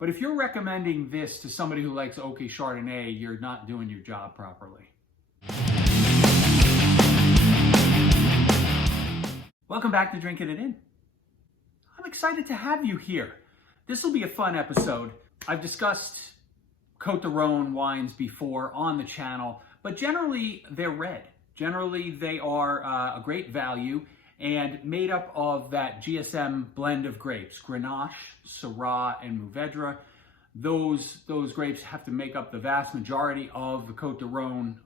But if you're recommending this to somebody who likes oaky Chardonnay, you're not doing your job properly. Welcome back to Drinking It In. I'm excited to have you here. This will be a fun episode. I've discussed Cotes du Rhone wines before on the channel, but generally they're red. Generally they are a great value and made up of that GSM blend of grapes, Grenache, Syrah, and Mourvedre. Those grapes have to make up the vast majority of the Cotes du Rhone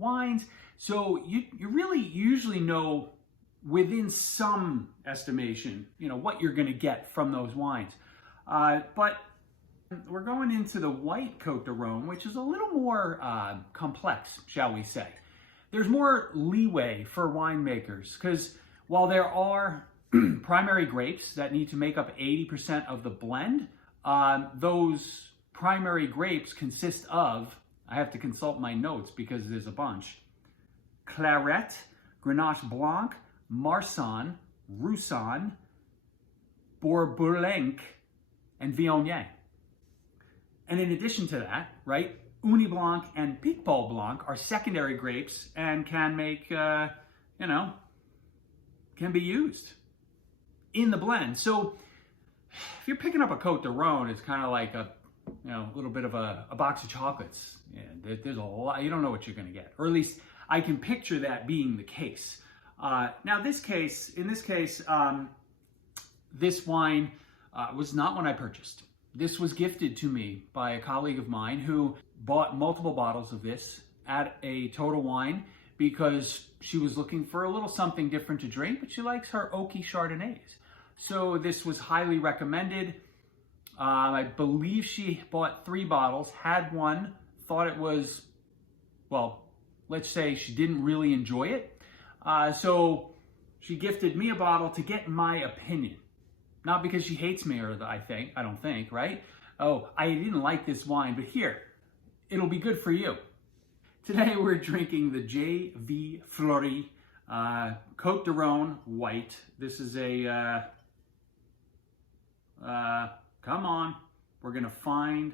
wines. So you really usually know within some estimation, what you're going to get from those wines. But we're going into the White Cotes du Rhone, which is a little more complex, shall we say. There's more leeway for winemakers because while there are primary grapes that need to make up 80% of the blend, those primary grapes consist of, I have to consult my notes because there's a bunch, Claret, Grenache Blanc, Marsanne, Roussanne, Bourboulenc, and Viognier. And in addition to that, right, Uni Blanc and Picpoul Blanc are secondary grapes and can make, can be used in the blend. So if you're picking up a Cotes du Rhone, it's kind of like a little bit of a box of chocolates. Yeah, there's a lot, you don't know what you're going to get, or at least I can picture that being the case. Now, in this case, this wine was not one I purchased. This was gifted to me by a colleague of mine who bought multiple bottles of this at a Total Wine because she was looking for a little something different to drink, but she likes her oaky Chardonnays. So this was highly recommended. I believe she bought 3 bottles, had one, thought it was, well, let's say she didn't really enjoy it. So she gifted me a bottle to get my opinion. Not because she hates me or I don't think, right? Oh, I didn't like this wine, but here, it'll be good for you. Today we're drinking the J.V. Fleury Cotes du Rhone White. This is a, come on, we're gonna find,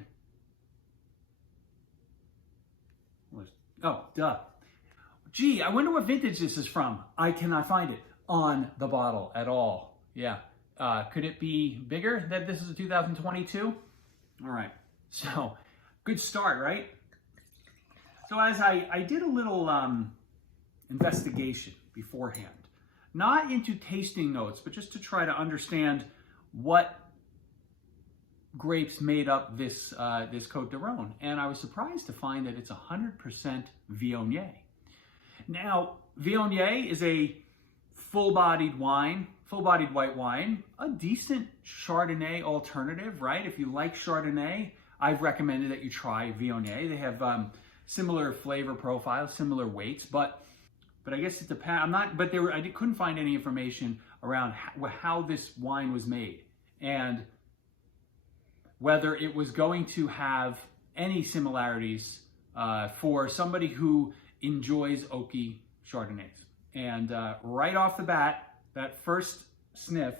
oh, duh. Gee, I wonder what vintage this is from. I cannot find it on the bottle at all. Yeah. Could it be bigger that this is a 2022? All right. So, good start, right? So as I did a little investigation beforehand, not into tasting notes, but just to try to understand what grapes made up this Cotes du Rhone. And I was surprised to find that it's 100% Viognier. Now, Viognier is a full-bodied white wine, a decent Chardonnay alternative, right? If you like Chardonnay, I've recommended that you try Viognier. They have similar flavor profiles, similar weights, but I guess it depends. I couldn't find any information around how this wine was made and whether it was going to have any similarities for somebody who enjoys oaky Chardonnays. And right off the bat, that first sniff,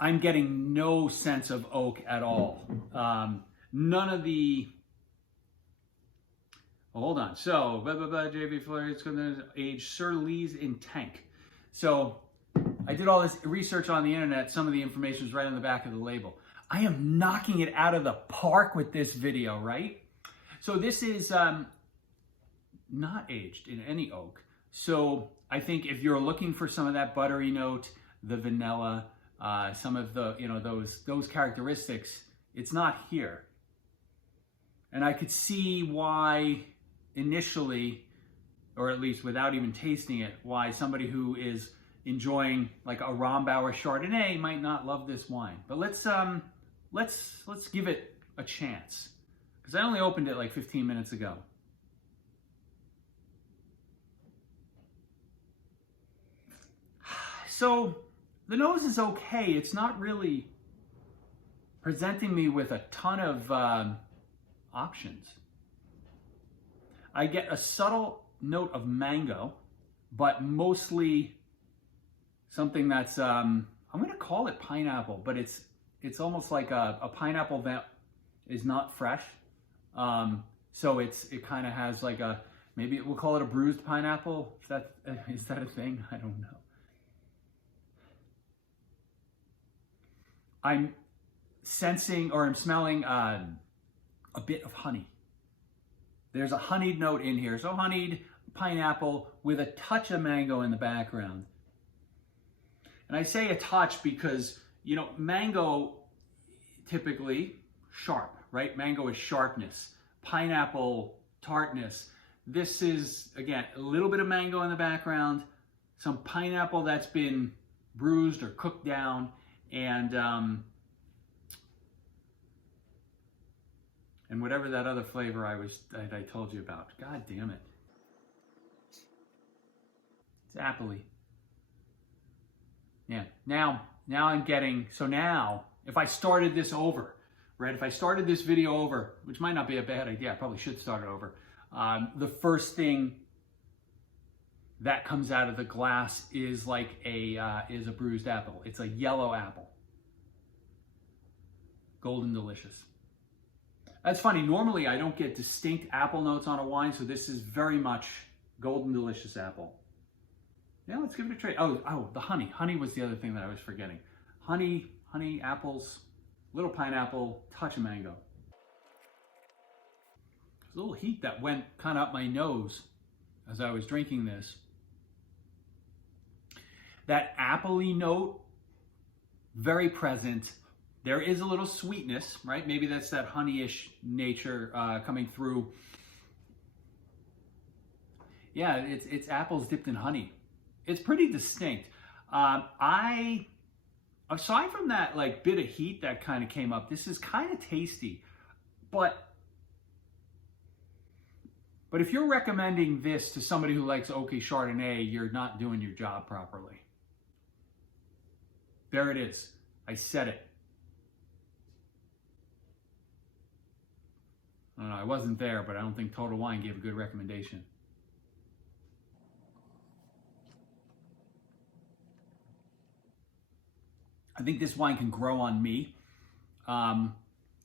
I'm getting no sense of oak at all. None of the, hold on. So, J.V. Fleury, it's going to age Sur Lys in tank. So, I did all this research on the internet. Some of the information is right on the back of the label. I am knocking it out of the park with this video, right? So this is not aged in any oak. So I think if you're looking for some of that buttery note, the vanilla, some of the, those characteristics, it's not here. And I could see why initially, or at least without even tasting it, why somebody who is enjoying like a Rombauer Chardonnay might not love this wine. But let's give it a chance, because I only opened it like 15 minutes ago. So the nose is okay. It's not really presenting me with a ton of options. I get a subtle note of mango, but mostly something that's, I'm going to call it pineapple, but it's it's almost like a pineapple that is not fresh. So it kind of has like maybe we'll call it a bruised pineapple. Is that a thing? I don't know. I'm sensing, or I'm smelling a bit of honey. There's a honeyed note in here. So honeyed pineapple with a touch of mango in the background. And I say a touch because, you know, mango typically sharp, right? Mango is sharpness. Pineapple, tartness. This is, again, a little bit of mango in the background, some pineapple that's been bruised or cooked down, and whatever that other flavor I told you about. God damn it. It's appley. Yeah. Now I'm getting, so now if I started this over, right? If I started this video over, which might not be a bad idea, I probably should start it over. The first thing that comes out of the glass is like a bruised apple. It's a yellow apple. Golden delicious. That's funny. Normally I don't get distinct apple notes on a wine, so this is very much golden delicious apple. Yeah, let's give it a try. Oh, the honey. Honey was the other thing that I was forgetting. Honey, apples, little pineapple, touch of mango. There's a little heat that went kind of up my nose as I was drinking this. That appley note, very present. There is a little sweetness, right? Maybe that's that honey-ish nature coming through. Yeah, it's apples dipped in honey. It's pretty distinct. Aside from that like bit of heat that kind of came up, this is kind of tasty. But if you're recommending this to somebody who likes oaky Chardonnay, you're not doing your job properly. There it is. I said it. I don't know, I wasn't there, but I don't think Total Wine gave a good recommendation. I think this wine can grow on me. I'm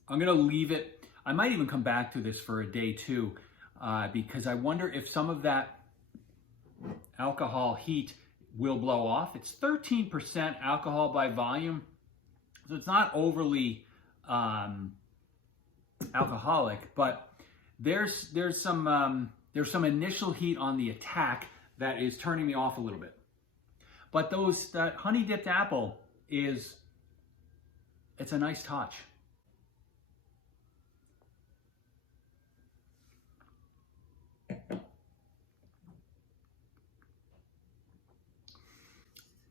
gonna leave it. I might even come back to this for a day too, because I wonder if some of that alcohol heat will blow off. It's 13% alcohol by volume, so it's not overly alcoholic, but there's some initial heat on the attack that is turning me off a little bit. But that honey dipped apple it's a nice touch.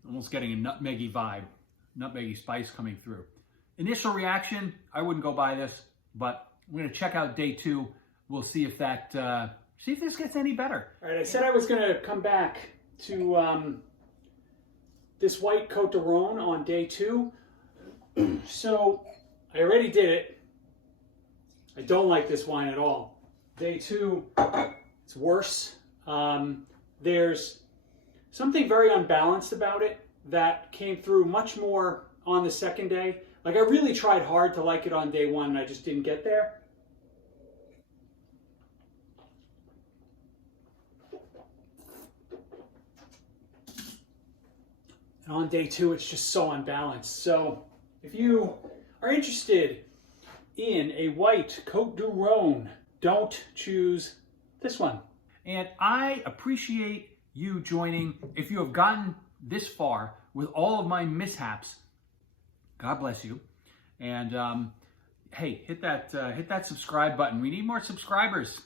Almost getting a nutmeggy vibe, nutmeggy spice coming through. Initial reaction, I wouldn't go buy this, but I'm going to check out day 2. We'll see if see if this gets any better. All right, I said I was going to come back to this White Cotes du Rhone on day 2. So I already did it. I don't like this wine at all. Day 2, it's worse. There's something very unbalanced about it that came through much more on the second day. Like I really tried hard to like it on day 1 and I just didn't get there. And on day 2, it's just so unbalanced. So if you are interested in a White Cotes du Rhone, don't choose this one. And I appreciate you joining. If you have gotten this far with all of my mishaps, God bless you. And hey, hit that subscribe button. We need more subscribers.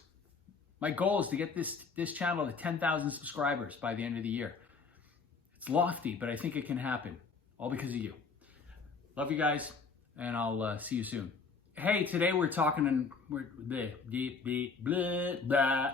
My goal is to get this channel to 10,000 subscribers by the end of the year. It's lofty, but I think it can happen, all because of you. Love you guys, and I'll see you soon. Hey, today we're talking, and we're blah, blah, blah, blah.